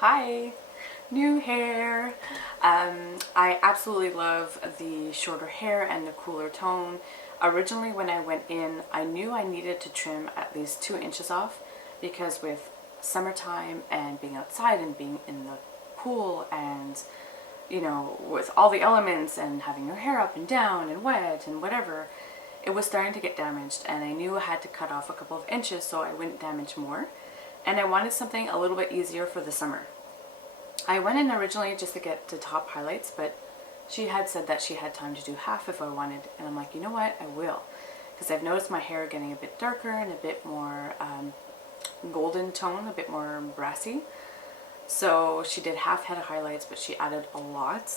Hi! New hair! I absolutely love the shorter hair and the cooler tone. Originally when I went in, I knew I needed to trim at least 2 inches off because with summertime and being outside and being in the pool and with all the elements and having your hair up and down and wet and whatever, it was starting to get damaged and I knew I had to cut off a couple of inches so I wouldn't damage more. And I wanted something a little bit easier for the summer. I went in originally just to get the top highlights, but she had said that she had time to do half if I wanted, and I'm like, you know what, I will. Because I've noticed my hair getting a bit darker and a bit more golden tone, a bit more brassy. So she did half head of highlights, but she added a lot.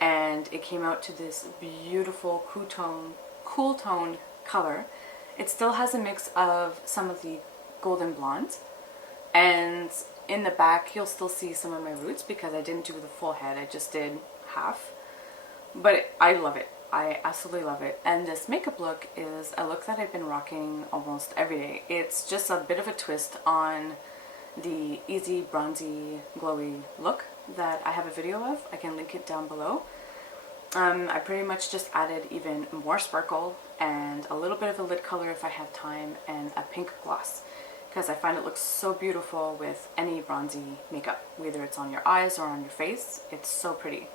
And it came out to this beautiful cool tone color. It still has a mix of some of the golden blonde, and in the back you'll still see some of my roots because I didn't do the full head, I just did half. But I love it. I absolutely love it. And this makeup look is a look that I've been rocking almost every day. It's just a bit of a twist on the easy bronzy glowy look that I have a video of. I can link it down below. I pretty much just added even more sparkle and a little bit of a lid color if I have time and a pink gloss, because I find it looks so beautiful with any bronzy makeup, whether it's on your eyes or on your face. It's so pretty.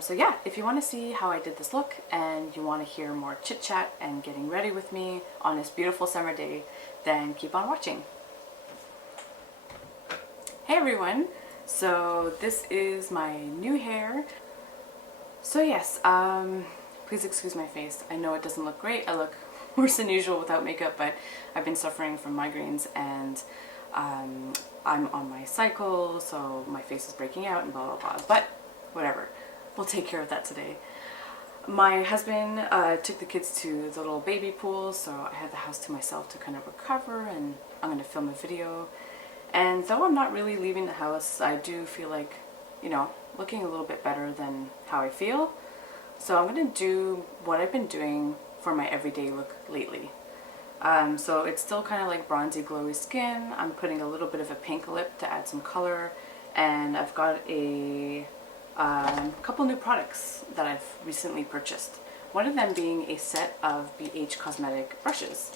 So yeah, if you want to see how I did this look and you want to hear more chit chat and getting ready with me on this beautiful summer day, then keep on watching. Hey everyone! So this is my new hair. So yes, please excuse my face. I know it doesn't look great. I look worse than usual without makeup, but I've been suffering from migraines and I'm on my cycle, so my face is breaking out and blah blah blah. But whatever, we'll take care of that today. My husband took the kids to the little baby pool, so I had the house to myself to kind of recover, and I'm going to film a video. And though I'm not really leaving the house, I do feel like, looking a little bit better than how I feel. So I'm going to do what I've been doing for my everyday look lately. So it's still kind of like bronzy glowy skin. I'm putting a little bit of a pink lip to add some color, and I've got a couple new products that I've recently purchased. One of them being a set of Beige cosmetic brushes,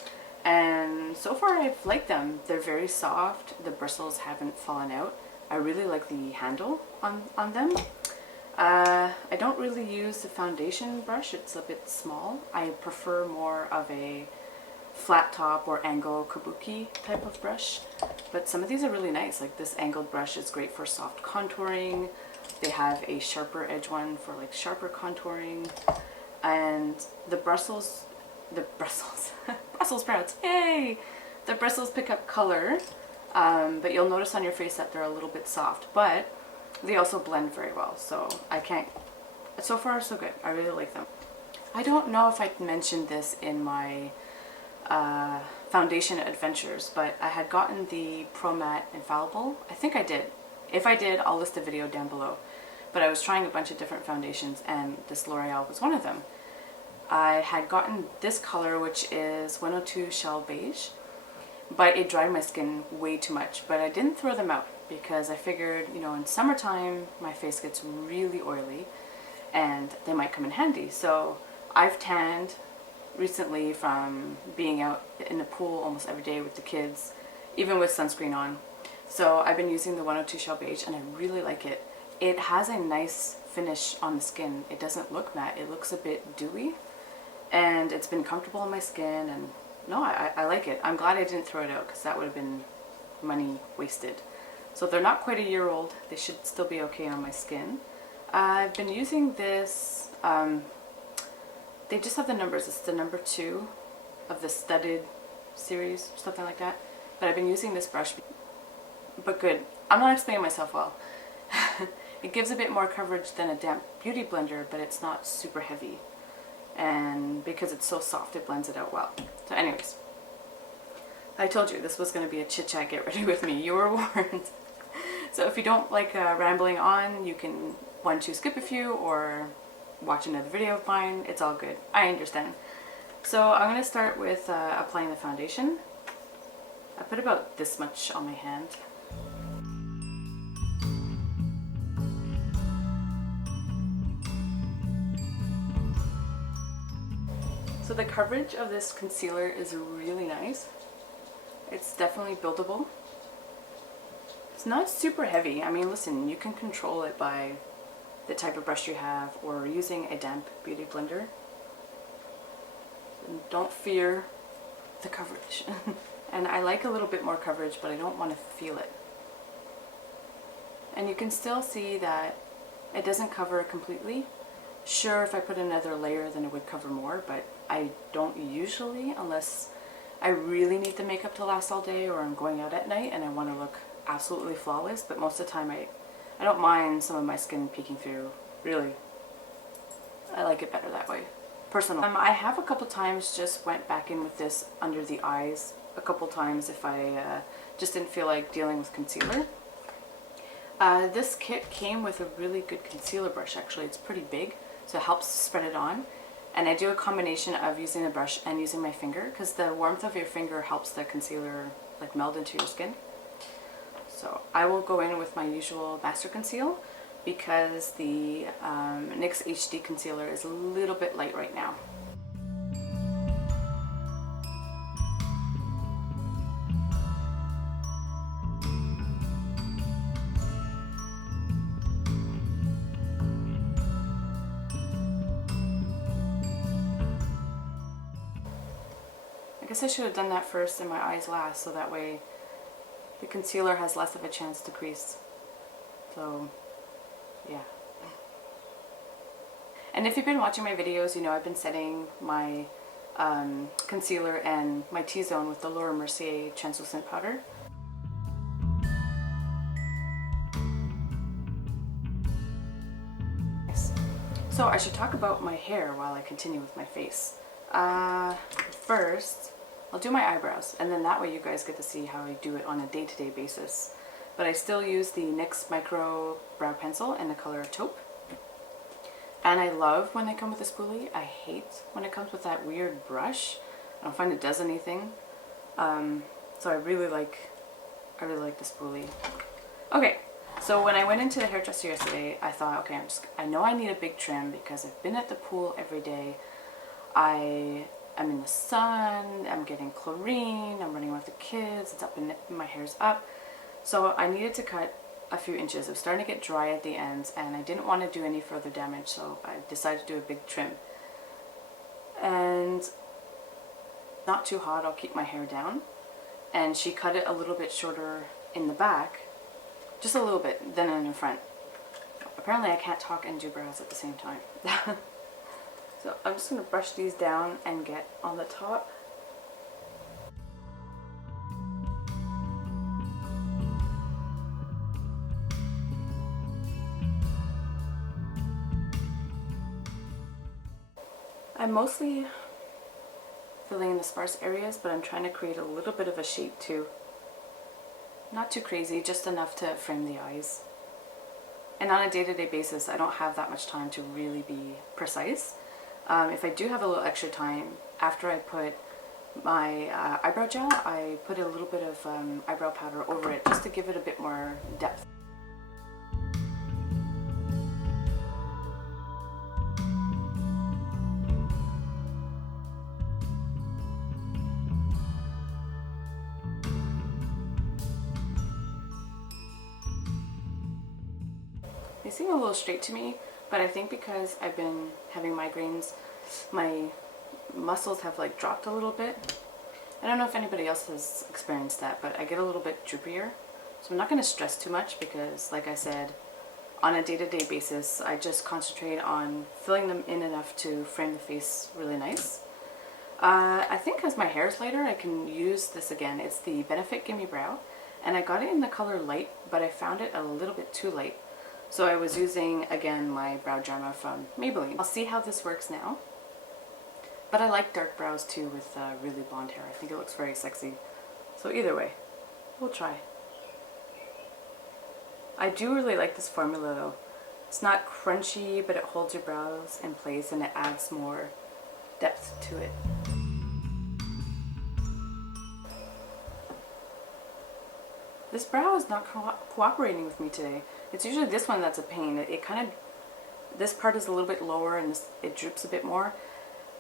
and so far I've liked them. They're very soft, the bristles haven't fallen out. I really like the handle on them. I don't really use the foundation brush, it's a bit small. I prefer more of a flat top or angle kabuki type of brush, but some of these are really nice. Like this angled brush is great for soft contouring. They have a sharper edge one for like sharper contouring, and the Brussels Brussels sprouts, yay! The bristles pick up color, but you'll notice on your face that they're a little bit soft, but they also blend very well, so so far so good. I really like them. I don't know if I mentioned this in my foundation adventures, but I had gotten the Pro Matte Infallible. I think I did. If I did, I'll list a video down below. But I was trying a bunch of different foundations, and this L'Oreal was one of them. I had gotten this color, which is 102 Shell Beige, but it dried my skin way too much. But I didn't throw them out because I figured, in summertime my face gets really oily and they might come in handy. So I've tanned recently from being out in the pool almost every day with the kids, even with sunscreen on. So I've been using the 102 Shell Beige and I really like it. It has a nice finish on the skin. It doesn't look matte, it looks a bit dewy, and it's been comfortable on my skin, and no, I like it. I'm glad I didn't throw it out because that would have been money wasted. So they're not quite a year old. They should still be okay on my skin. I've been using this, they just have the numbers. It's the number 2 of the studded series, something like that. But I've been using this brush, but good. I'm not explaining myself well. It gives a bit more coverage than a damp beauty blender, but it's not super heavy. And because it's so soft, it blends it out well. So anyways, I told you this was going to be a chit chat, get ready with me. You were warned. So if you don't like rambling on, you can want to skip a few or watch another video of mine. It's all good. I understand. So I'm going to start with applying the foundation. I put about this much on my hand. the coverage of this concealer is really nice. It's definitely buildable. It's not super heavy. I mean, listen, you can control it by the type of brush you have or using a damp beauty blender. So don't fear the coverage. And I like a little bit more coverage, but I don't want to feel it. And you can still see that it doesn't cover completely. Sure, if I put another layer then it would cover more, but I don't usually, unless I really need the makeup to last all day or I'm going out at night and I want to look absolutely flawless. But most of the time I don't mind some of my skin peeking through, really. I like it better that way, personally. I have a couple times just went back in with this under the eyes a couple times if I just didn't feel like dealing with concealer. This kit came with a really good concealer brush actually. It's pretty big, so it helps spread it on. And I do a combination of using the brush and using my finger because the warmth of your finger helps the concealer like meld into your skin. So I will go in with my usual Master Conceal because the NYX HD concealer is a little bit light right now. I guess I should have done that first and my eyes last, so that way the concealer has less of a chance to crease. So, yeah. And if you've been watching my videos, you know I've been setting my concealer and my T-zone with the Laura Mercier translucent powder. So I should talk about my hair while I continue with my face. First, I'll do my eyebrows, and then that way you guys get to see how I do it on a day-to-day basis. But I still use the NYX Micro Brow Pencil in the color Taupe. And I love when they come with a spoolie. I hate when it comes with that weird brush. I don't find it does anything. So I really like the spoolie. Okay, so when I went into the hairdresser yesterday, I thought, okay, I know I need a big trim because I've been at the pool every day. I'm in the sun, I'm getting chlorine, I'm running with the kids, it's up in my hair's up. So I needed to cut a few inches. It was starting to get dry at the ends and I didn't want to do any further damage, so I decided to do a big trim. And not too hot, I'll keep my hair down. And she cut it a little bit shorter in the back, just a little bit, than in the front. Apparently I can't talk and do brows at the same time. So I'm just going to brush these down and get on the top. I'm mostly filling in the sparse areas, but I'm trying to create a little bit of a shape too. Not too crazy, just enough to frame the eyes. And on a day-to-day basis, I don't have that much time to really be precise. If I do have a little extra time, after I put my eyebrow gel, I put a little bit of eyebrow powder over it just to give it a bit more depth. They seem a little straight to me, but I think because I've been having migraines, my muscles have like dropped a little bit. I don't know if anybody else has experienced that, but I get a little bit droopier. So I'm not going to stress too much because, like I said, on a day-to-day basis, I just concentrate on filling them in enough to frame the face really nice. I think as my hair is lighter, I can use this again. It's the Benefit Gimme Brow, and I got it in the color light, but I found it a little bit too light. So I was using, again, my Brow Drama from Maybelline. I'll see how this works now. But I like dark brows too with really blonde hair. I think it looks very sexy. So either way, we'll try. I do really like this formula though. It's not crunchy, but it holds your brows in place and it adds more depth to it. This brow is not cooperating with me today. It's usually this one that's a pain. It kind of, this part is a little bit lower and it droops a bit more.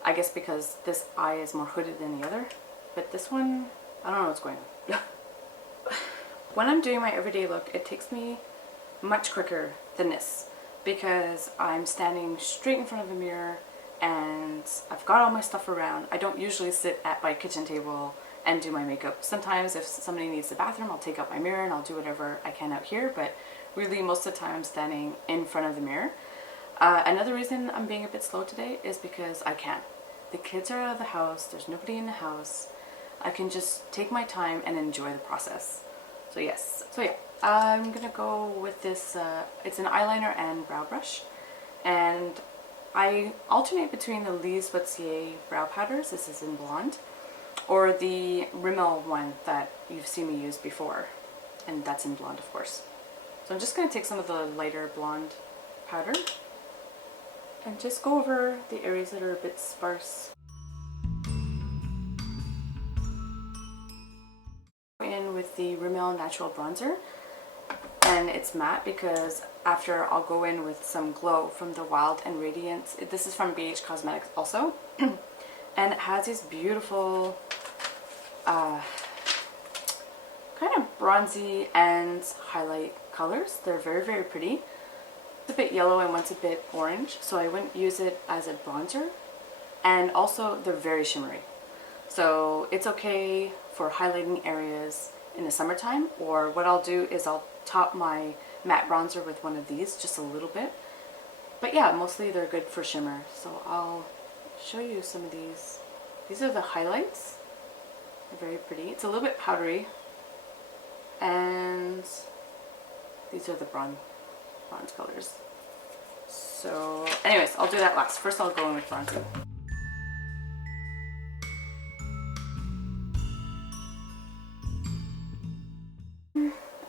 I guess because this eye is more hooded than the other. But this one, I don't know what's going on. When I'm doing my everyday look, it takes me much quicker than this because I'm standing straight in front of the mirror and I've got all my stuff around. I don't usually sit at my kitchen table and do my makeup. Sometimes if somebody needs the bathroom, I'll take out my mirror and I'll do whatever I can out here, but really most of the time I'm standing in front of the mirror. Another reason I'm being a bit slow today is because I can. The kids are out of the house, there's nobody in the house. I can just take my time and enjoy the process. So yes, so yeah, I'm gonna go with this, it's an eyeliner and brow brush. And I alternate between the Mercier brow powders, this is in blonde, or the Rimmel one that you've seen me use before, and that's in blonde of course. So I'm just going to take some of the lighter blonde powder and just go over the areas that are a bit sparse. In with the Rimmel natural bronzer, and it's matte because after I'll go in with some glow from the Wild and Radiance. This is from Beige Cosmetics also. And it has these beautiful kind of bronzy and highlight colors. They're very, very pretty. It's a bit yellow and one's a bit orange, so I wouldn't use it as a bronzer. And also they're very shimmery. So it's okay for highlighting areas in the summertime, or what I'll do is I'll top my matte bronzer with one of these just a little bit. But yeah, mostly they're good for shimmer. So I'll show you some of these. These are the highlights. They're very pretty. It's a little bit powdery. And these are the bronze colors. So anyways, I'll do that last. First I'll go in with bronzing.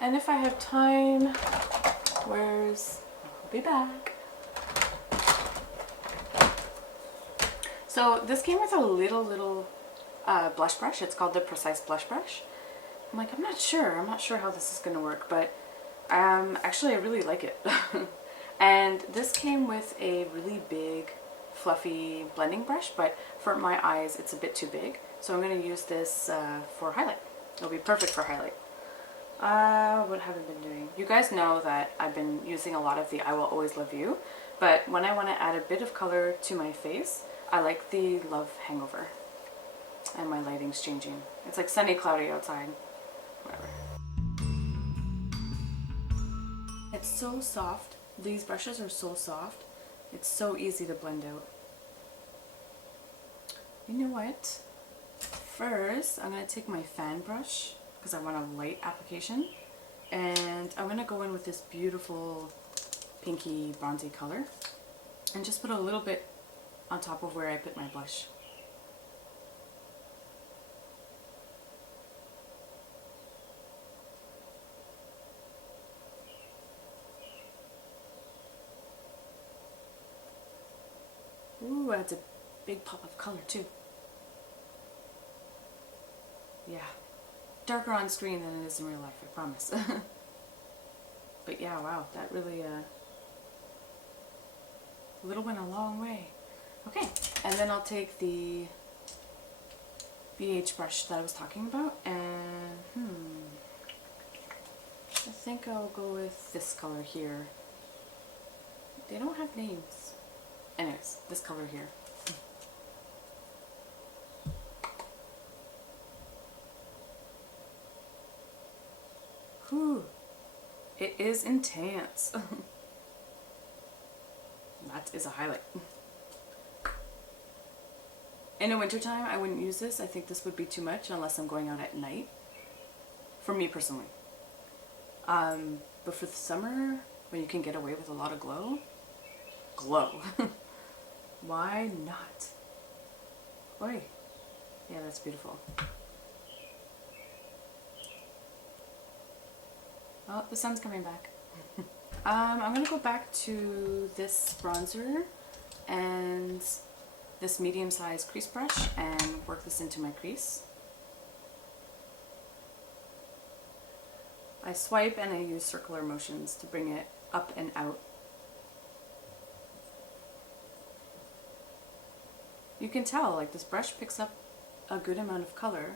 And if I have time, I'll be back. So this came with a little blush brush. It's called the Precise Blush Brush. I'm like, I'm not sure how this is gonna work, but actually I really like it. And this came with a really big fluffy blending brush, but for my eyes it's a bit too big, so I'm going to use this for highlight. It'll be perfect for highlight. What have I been doing? You guys know that I've been using a lot of the I Will Always Love You, but when I want to add a bit of color to my face, I like the Love Hangover. And my lighting's changing. It's like sunny, cloudy outside. Whatever. It's so soft. These brushes are so soft. It's so easy to blend out. You know what? First, I'm going to take my fan brush because I want a light application. And I'm going to go in with this beautiful pinky bronzy color. And just put a little bit on top of where I put my blush. Ooh, adds a big pop of color too. Yeah, darker on screen than it is in real life, I promise. But yeah, wow, that really little went a long way. Okay, and then I'll take the Beige brush that I was talking about, and I think I'll go with this color here. They don't have names. Anyways, this color here. Whew. It is intense. That is a highlight. In the wintertime, I wouldn't use this. I think this would be too much unless I'm going out at night. For me personally. But for the summer, when you can get away with a lot of glow, why not? Oi. Yeah, that's beautiful. Oh, the sun's coming back. I'm gonna go back to this bronzer and this medium-sized crease brush and work this into my crease. I swipe and I use circular motions to bring it up and out. You can tell, like, this brush picks up a good amount of color,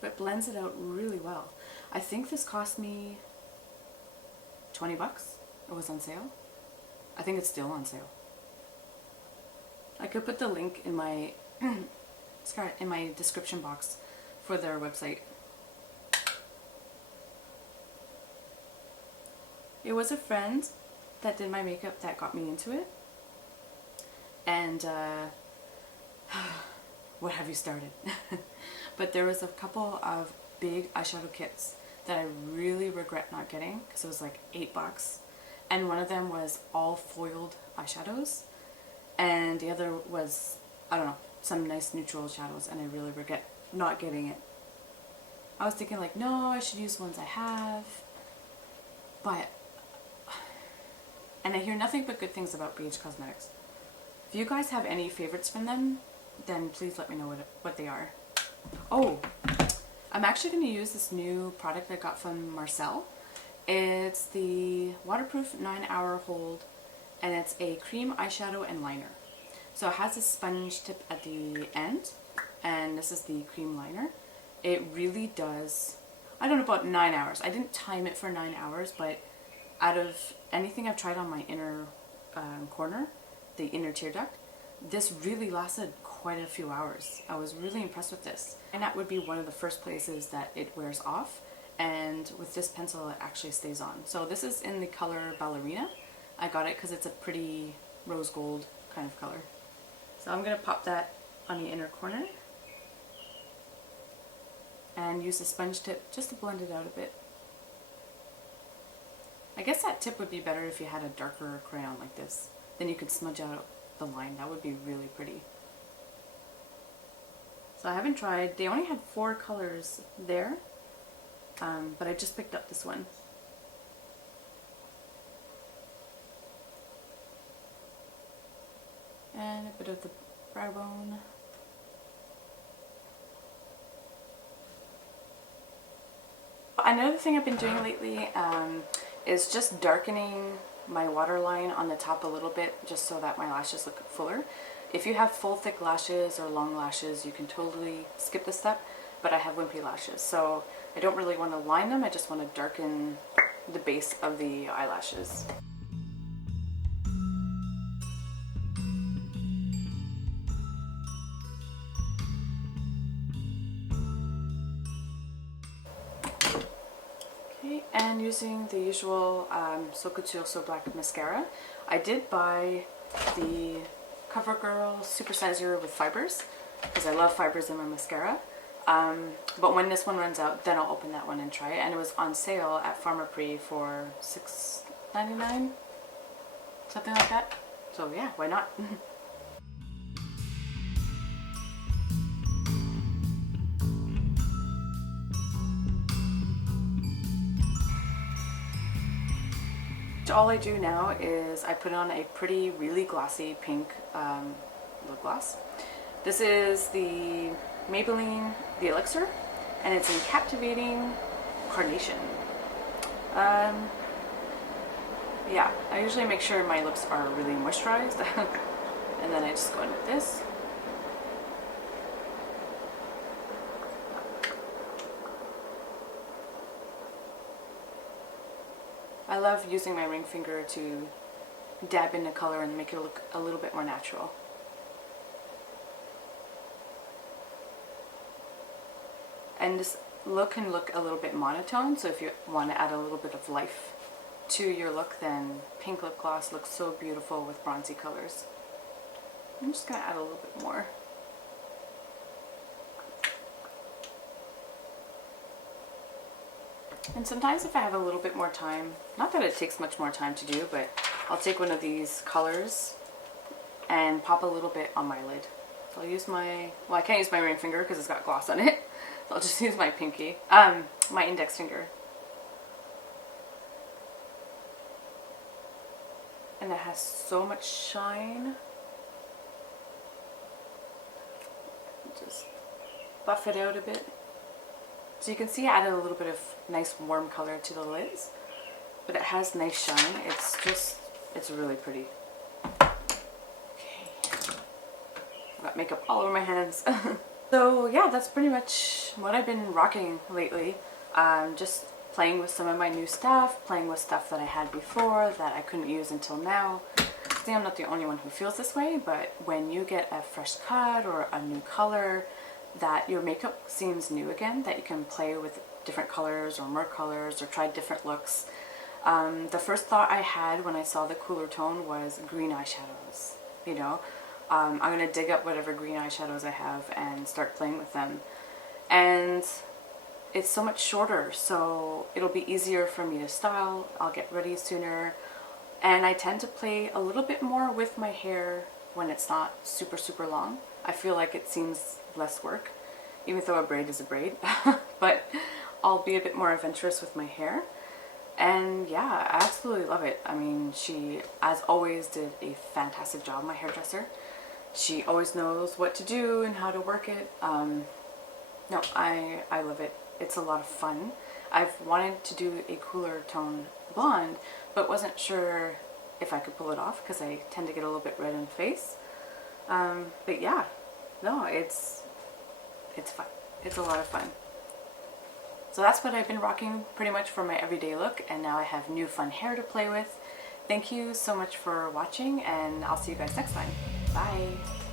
but blends it out really well. I think this cost me 20 bucks. It was on sale. I think it's still on sale. I could put the link in my in my description box for their website. It was a friend that did my makeup that got me into it. And what have you started? But there was a couple of big eyeshadow kits that I really regret not getting because it was like 8 bucks. And one of them was all foiled eyeshadows. And the other was, I don't know, some nice neutral shadows, and I really regret not getting it. I was thinking like, no, I should use ones I have. But, and I hear nothing but good things about Beige Cosmetics. If you guys have any favorites from them, then please let me know what they are. Oh, I'm actually going to use this new product I got from Marcella. It's the waterproof 9-hour hold, and it's a cream eyeshadow and liner. So it has a sponge tip at the end, and this is the cream liner. It really does, I don't know about 9 hours. I didn't time it for 9 hours, but out of anything I've tried on my inner corner, the inner tear duct, this really lasted quite a few hours. I was really impressed with this. And that would be one of the first places that it wears off, and with this pencil it actually stays on. So this is in the color Ballerina. I got it because it's a pretty rose gold kind of color. So I'm going to pop that on the inner corner and use the sponge tip just to blend it out a bit. I guess that tip would be better if you had a darker crayon like this. Then you could smudge out the line. That would be really pretty. So I haven't tried, they only had 4 colors there, but I just picked up this one. And a bit of the brow bone. Another thing I've been doing lately is just darkening my waterline on the top a little bit, just so that my lashes look fuller. If you have full thick lashes or long lashes, you can totally skip this step, but I have wimpy lashes, so I don't really want to line them, I just want to darken the base of the eyelashes. And using the usual Couture So Black mascara, I did buy the CoverGirl Super Size Zero with fibers because I love fibers in my mascara. But when this one runs out, then I'll open that one and try it. And it was on sale at Pharmaprix for $6.99, something like that. So yeah, why not? All I do now is I put on a pretty, really glossy pink lip gloss. This is the Maybelline, the Elixir, and it's in Captivating Carnation. Yeah, I usually make sure my lips are really moisturized, and then I just go in with this. I love using my ring finger to dab in the color and make it look a little bit more natural. And this look can look a little bit monotone, so if you want to add a little bit of life to your look, then pink lip gloss looks so beautiful with bronzy colors. I'm just going to add a little bit more. And sometimes if I have a little bit more time, not that it takes much more time to do, but I'll take one of these colors and pop a little bit on my lid. So I'll use my, well, I can't use my ring finger because it's got gloss on it. So I'll just use my pinky, my index finger. And it has so much shine. Just buff it out a bit. So you can see I added a little bit of nice warm color to the lids, but it has nice shine. It's really pretty. Okay. got makeup all over my hands. So yeah, that's pretty much what I've been rocking lately. Just playing with some of my new stuff, playing with stuff that I had before that I couldn't use until now. See, I'm not the only one who feels this way, but when you get a fresh cut or a new color, that your makeup seems new again, that you can play with different colors or more colors or try different looks. The first thought I had when I saw the cooler tone was green eyeshadows, you know. I'm going to dig up whatever green eyeshadows I have and start playing with them. And it's so much shorter, so it'll be easier for me to style. I'll get ready sooner. And I tend to play a little bit more with my hair when it's not super, super long. I feel like it seems less work, even though a braid is a braid. But I'll be a bit more adventurous with my hair. And yeah, I absolutely love it. I mean, she, as always, did a fantastic job, my hairdresser. She always knows what to do and how to work it. No, I love it. It's a lot of fun. I've wanted to do a cooler tone blonde, but wasn't sure if I could pull it off because I tend to get a little bit red in the face. But yeah, no, it's fun. It's a lot of fun. So that's what I've been rocking pretty much for my everyday look, and now I have new fun hair to play with. Thank you so much for watching, and I'll see you guys next time. Bye!